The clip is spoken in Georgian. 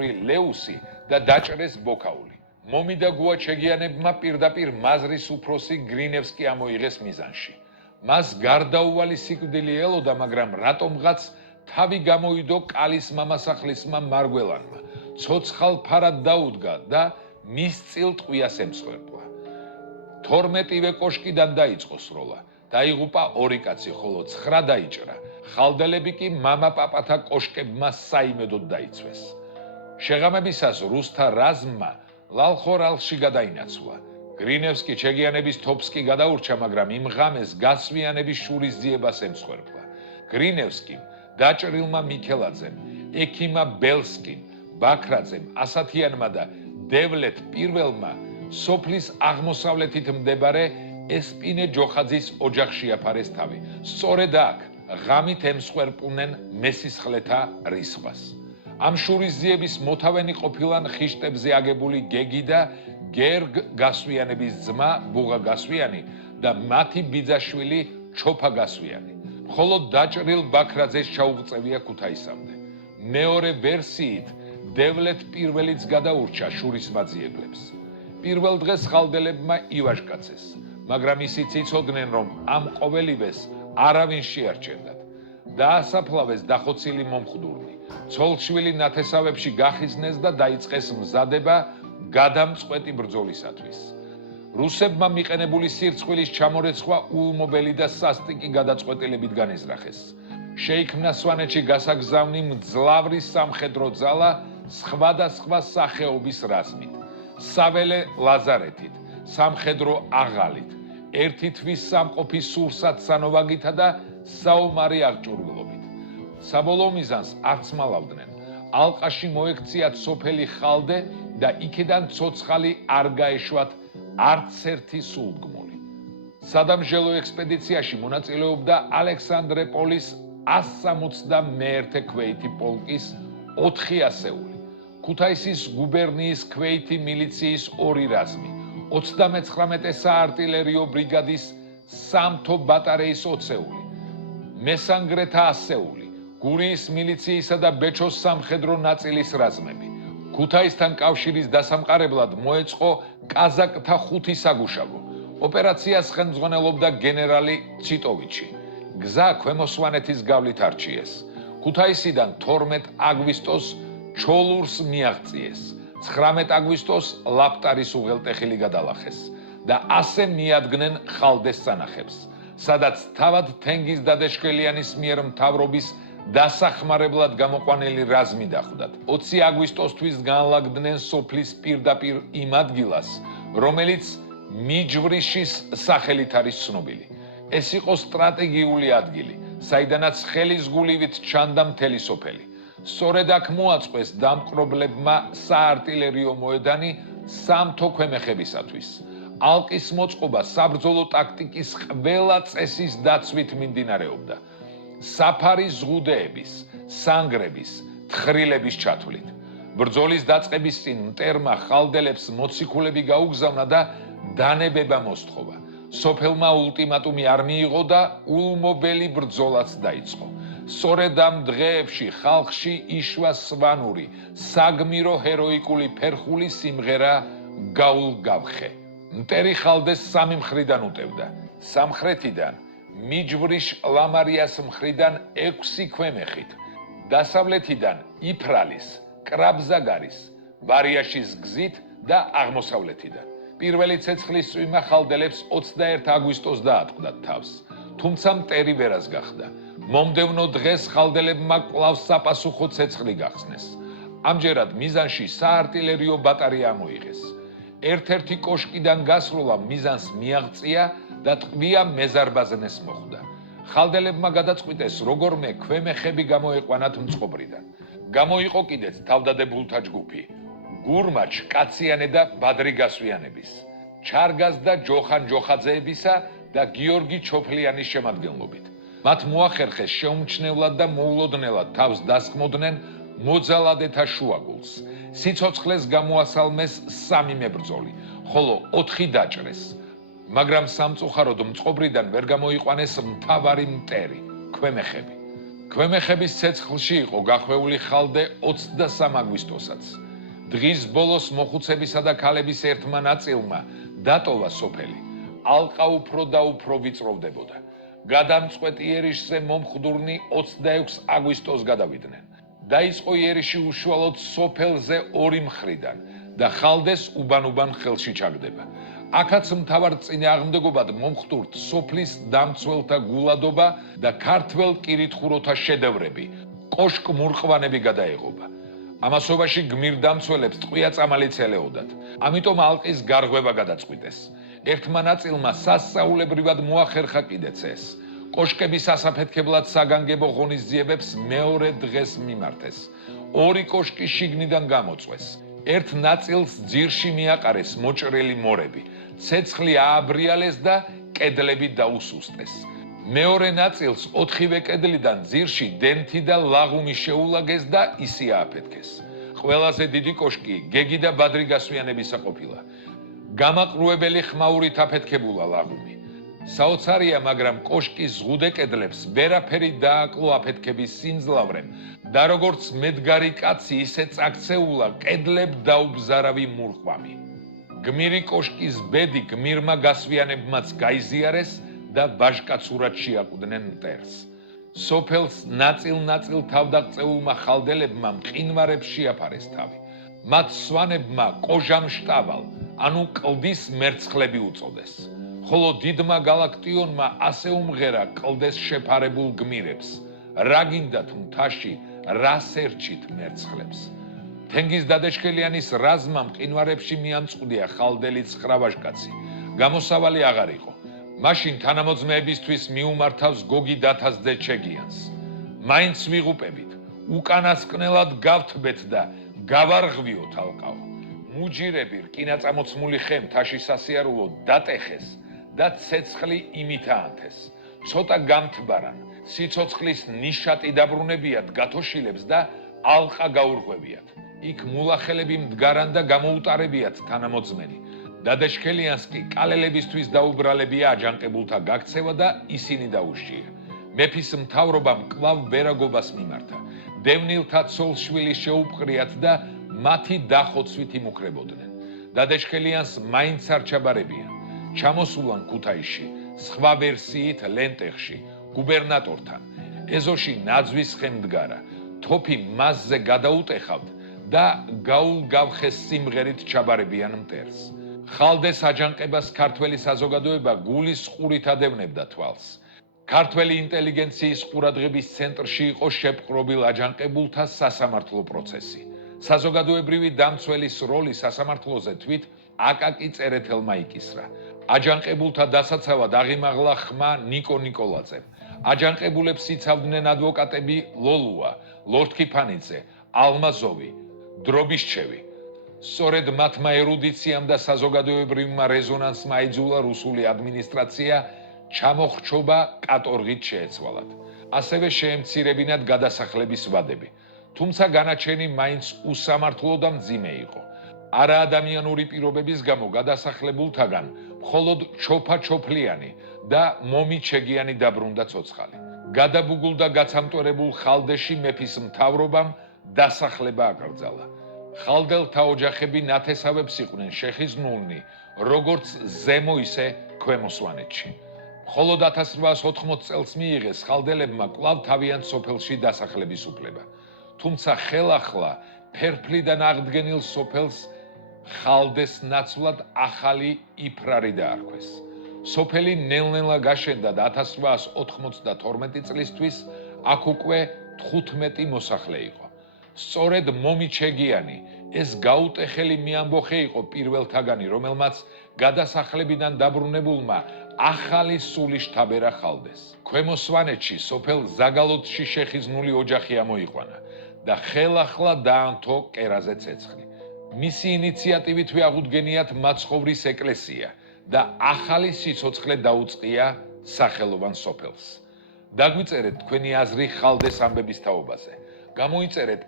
ლეუსი და დაჭრეს ბოქაული. მომიდა გუაჩეგიანებმა პირდაპირ მაზრის უფროსი გრინევსკი ამოიღეს მიზანში. მას გარდაუვალი სიკვდილი ელოდა, მაგრამ რატომღაც თავი გამოიდო კალის მამასახლისმა მარგველანმა. ცოცხალ ფარად დაუდგა და მის წილ ტყვიას ემსხვერპლა. 12-ვე კოშკიდან დაიწყო სროლა. დაიღუპა 2 კაცი, ხოლო 9 დაიჭრა. ხალდელები კი მამა-პაპათა კოშკებმა საიმედოდ დაიცვეს. შეღამებისას რუსთა რაზმმა ლალხორალში გადაინაცვლა. გრინევსკი ჩეგიანების თოფს კი გადაურჩა, მაგრამ იმ ღამეს გასვიანების შურისძიებას ემსხვერპლა. გრინევსკიმ, დაჭრილმა მიქელაძემ, ექიმა ბელსკიმ, ბაქრაძემ, ასათიანმა და დევლეთ პირველმა სოფლის აღმოსავლეთით მდებარე ესპინე ჯოხაძის ოჯახში აფარეს თავი. სწორედ აქ ღამით ემსხვერპლნენ მესისხლეთა რისხვას. ამ შურისძიების მოთავენი ყოფილან ხიშტებზე აგებული გეგი და გერგ გასვიანების ძმა ბუღა გასვიანი და მათი ბიძაშვილი ჩოფა გასვიანი. ხოლო დაჭრილ ბაქრაძეს ჩაუღწევია ქუთაისამდე. მეორე ვერსიით დევლეთ პირველიც გადაურჩა შურისმაძიებლებს. პირველ დღეს ხალდელებმა ივაშკაცეს, მაგრამ ისიც იცოდნენ, რომ ამ ყოველივეს არავინ შეარჩენდათ. დაასაფლავეს დახოცილი მომხდურნი. ცოლშვილი ნათესავებში გახიზნეს და დაიწყეს მზადება გადამწყვეტი ბრძოლისათვის. რუსებმა მიყენებული სირცხვილის ჩამორეცხვა ულმობელი და სასტიკი გადაწყვეტილებით განიზრახეს. შეიქმნა სვანეთში გასაგზავნი მძლავრი სამხედრო ძალა სხვადასხვა სახეობის რაზმით. საველე ლაზარეთით, სამხედრო აღალით, ერთი თვის სამყოფი სურსათ-სანოვაგითა და საომარი აღჭურვილობით. საბოლოო მიზანს არც მალავდნენ. ალყაში მოექციათ სოფელი ხალდე და იქიდან ცოცხალი არ გაეშვათ არც ერთი სულდგმული. სადამჟელო ექსპედიციაში მონაწილეობდა ალექსანდრეპოლის 161 ქვეითი პოლკის 4 ასეული. ქუთაისის გუბერნიის ქვეითი მილიციის 2 რაზმი, 39 საარტილერიო ბრიგადის სამთო ბატარეის 20-ეული, მესანგრეთა ასეული, გურიის მილიციისა და ბეჩოს სამხედრო ნაწილის რაზმები. ქუთაისთან კავშირის დასამყარებლად მოეწყო კაზაკთა 5 საგუშაგო. ოპერაციას ხელმძღვანელობდა გენერალი ციტოვიჩი. გზა ქვემო სვანეთის გავლით არჩიეს. ქუთაისიდან 12 აგვისტოს ჩოლურს მიაღწიეს. 19 აგვისტოს ლაპტარის უღელტეხილი გადალახეს და ასე მიადგნენ ხალდეს სანახებს, სადაც თავად თენგიზ დადეშკელიანის მიერ მთავრობის დასახმარებლად გამოყვანილი რაზმი დახვდათ. 20 აგვისტოსთვის განლაგდნენ სოფლის პირდაპირ იმ ადგილას, რომელიც მიჯვრიშის სახელით არის ცნობილი. ეს იყო სტრატეგიული ადგილი, საიდანაც ხელის გულივით ჩანდა მთელი სოფელი. სწორედ აქ მოაწყვეს დამპყრობლებმა საარტილერიო მოედანი სამთო ქვემეხებისათვის. ალყის მოწყობა საბრძოლო ტაქტიკის ყველა წესის დაცვით მიმდინარეობდა. საფარის ზღუდეების, სანგრების, თხრილების ჩათვლით. ბრძოლის დაწყების წინ მტერმა ხალდელებს მოციქულები გაუგზავნა და დანებება მოსთხოვა. სოფელმა ულტიმატუმი არ მიიღო და ულმობელი ბრძოლაც დაიწყო. სწორედ ამ დღეებში ხალხში იშვა სვანური, საგმირო ჰეროიკული ფერხული სიმღერა გაულგავხე. მტერი ხალდეს 3 მხრიდან უტევდა. სამხრეთიდან მიჯვრიშ ლამარიას მხრიდან 6 ქვემეხით, დასავლეთიდან იფრალის, კრაბზაგარის, ვარიაშის გზით და აღმოსავლეთიდან. პირველი ცეცხლის წვიმა ხალდელებს 21 აგვისტოს დაატყდათ თავს, თუმცა მტერი ვერას გახდა. მომდევნო დღეს ხალდელებმა კვლავ საპასუხო ცეცხლი გახსნეს. ამჯერად მიზანში საარტილერიო ბატარეა მოიღეს. ერთ-ერთი კოშკიდან გასროლა მიზანს მიაღწია და ტყვია მეზარბაზნეს მოხვდა. ხალდელებმა გადაწყვიტეს როგორმე ქვემეხები გამოეყვანათ მწყობრიდან. გამოიყო კიდეც თავდადებულთა ჯგუფი, გურმაჩ კაციანე და ბადრი გასვიანების, ჩარგაზ და ჯოხან ჯოხაძეებისა და გიორგი ჩოფლიანის შემადგენლობით. მათ მოახერხეს შეუმჩნევლად და მოულოდნელად თავს დასხმოდნენ მოძალადეთა შუაგულს. სიცოცხლეს გამოასალმეს 3 მებრძოლი, ხოლო 4 დაჭრეს. მაგრამ სამწუხაროდ მწყობრიდან ვერ გამოიყვანეს მთავარი მტერი, ქვემეხები. ქვემეხების ცეცხლში იყო გახვეული ხალდე 23 აგვისტოსაც. დღის ბოლოს მოხუცებისა და ქალების ერთმა ნაწილმა დატოვა სოფელი. ალყა უფრო და უფრო ვიწროვდებოდა. გადამწყვეტ იერიშზე მომხდურნი 26 აგვისტოს გადავიდნენ. დაიწყო იერიში უშუალოდ სოფელზე ორი მხრიდან და ხალდეს უბან-უბან ხელში ჩაგდება. აქაც მთავარ წინააღმდეგობად მომხდურთ სოფლის დამცველთა გულადობა და ქართველ კირითხუროთა შედევრები, კოშკ-მურყვანები გადაეღობა. ამასობაში გმირდამცველებს ტყვია-წამალიც ელეოდათ. ამიტომ ალყის გარღვევა გადაწყვიტეს. ერთმა ნაწილმა სასწაულებრივად მოახერხა კიდეც ეს. კოშკების ასაფეთქებლად საგანგებო ღონისძიებებს მეორე დღეს მიმართეს. ორი კოშკი შიგნიდან გამოწვეს. ერთ ნაწილს ძირში მიაყარეს მოჭრელი მორები. ცეცხლი ააბრიალეს და კედლები დაუსუსტეს. მეორე ნაწილს 4-ვე კედლიდან ძირში დენთი და ლაღუმი შეულაგეს და ისი ააფეთქეს. ყველაზე დიდი კოშკი გეგი და ბადრი გასვიანებისა ყოფილა. გამაყრუებელი ხმაურით აფეთქებულა ლაღუმი. საოცარია, მაგრამ კოშკის ზღუდე კედლებს ვერაფერი დააკლო აფეთქების სიმძლავრემ და როგორც მედგარი კაცი ისე წაქცეულა კედლებ დაუბზარავი მურყვამი. გმირი კოშკის ბედი გმირმა გასვიანებმაც გაიზიარეს და ვაჟკაცურად შეაკვდნენ მტერს. სოფელს ნაწილ-ნაწილ თავდაღწეულმა ხალდელებმა მყინვარებს შეაფარეს თავი. მათ სვანებმა კოჟამშტავალ, ანუ კლდის მერცხლები უწოდეს. ხოლო დიდმა გალაქტიონმა ასე უმღერა კლდეს შეფარებულ გმირებს. რა გინდათ მთაში, რას ერჩით მერცხლებს. თენგიზ დადეშქელიანის რაზმა მყინვარებში მიამწყვდია ხალდელი ცხრა-ვაჟკაცი. გამოსავალი აღარ იყო. მაშინ თანამოძმეებისთვის მიუმართავს გოგი დათასძე ჩეგიანს. მაინც ვიღუპებით, უკანასკნელად გავთბეთ და გავარღვიოთ ალყაო. მუჯირები რკინაწამოცმული ხე მთაში სასიარულოდ დატეხეს და ცეცხლი იმით აანთეს. ცოტა გამთბარან, სიცოცხლის ნიშატი დაბრუნებიათ გათოშილებს და ალყა გაურღვევიათ. იქ მულახელები მდგარან და გამოუტარებიათ თანამოძმენი. დადეშქელიანს კი კალელებისთვის დაუბრალებია აჯანყებულთა გაქცევა და ისინი დაუშია. მეფის მთავრობამ კვლავ ვერაგობას მიმართა. დევნილთა ცოლშვილი შეუპყრიათ და მათი დახოცვით იმუქრებოდნენ. დადეშქელიანს მაინც არ ჩაბარებია. ჩამოსულან ქუთაისში, სხვა ვერსიით ლენტეხში, გუბერნატორთან. ეზოში ნაძვის ხე მდგარა. თოფი მასზე გადაუტეხავთ და გაულ-გავხეს სიმღერით ჩაბარებიან მტერს. ხალდეს აჯანყებას ქართველი საზოგადოება გულის ყურით ადევნებდა თვალს. ქართველი ინტელიგენციის ყურადღების ცენტრში იყო შეპყრობილ აჯანყებულთა სასამართლო პროცესი. საზოგადოებრივი დამცველის როლი სასამართლოზე თვით აკაკი წერეთელმა იკისრა. აჯანყებულთა დასაცავად აღიმაღლა ხმა ნიკო ნიკოლაძემ. აჯანყებულებს იცავდნენ ადვოკატები ლოლუა, ლორთქიფანიძე, ალმაზოვი, დრობიშჩევი. სწორედ მათმა ერუდიციამ და საზოგადოებრივმა რეზონანსმა აიძულა რუსული ადმინისტრაცია ჩამოხრჩობა კატორღით შეეცვალათ. ასევე შეემცირებინათ გადასახლების ვადები. თუმცა განაჩენი მაინც უსამართლო და მძიმე იყო. არაადამიანური პირობების გამო გადასახლებულთაგან მხოლოდ ჩოფა-ჩოფლიანი და მომი ჩეგიანი დაბრუნდა ცოცხალი. გადაბუგულ და გაცამტვერებულ ხალდეში მეფის მთავრობამ დასახლება აკრძალა. ხალდელთა ოჯახები ნათესავებს იყვნენ შეხიზნულნი, როგორც ზემო ისე ქვემო სვანეთში. მხოლოდ 1880 წელს მიიღეს ხალდელებმა კვლავ თავიანთ სოფელში დასახლების უფლება. თუმცა ხელახლა ფერფლიდან აღდგენილ სოფელს ხალდეს ნაცვლად ახალი იფრარი დაარქვეს. სოფელი ნელ-ნელა გაშენდა და 1892 წლისთვის აქ უკვე 15 მოსახლე იყო. სწორედ მომი ჩეგიანი, ეს გაუტეხელი მიამბოხე იყო პირველთაგანი, რომელმაც გადასახლებიდან დაბრუნებულმა ახალი სული შთაბერა ხალდეს. ქვემო სვანეთში სოფელ ზაგალოთში შეხიზნული ოჯახი ამოიყვანა და ხელახლა დაანთო კერაზე ცეცხლი. მისი ინიციატივით აღუდგენიათ მაცხოვრის ეკლესია და ახალი სიცოცხლე დაუწყია სახელოვან სოფელს. დაგვიწერეთ თქვენი აზრი ხალდეს ამბების თაობაზე. გამოიწერეთ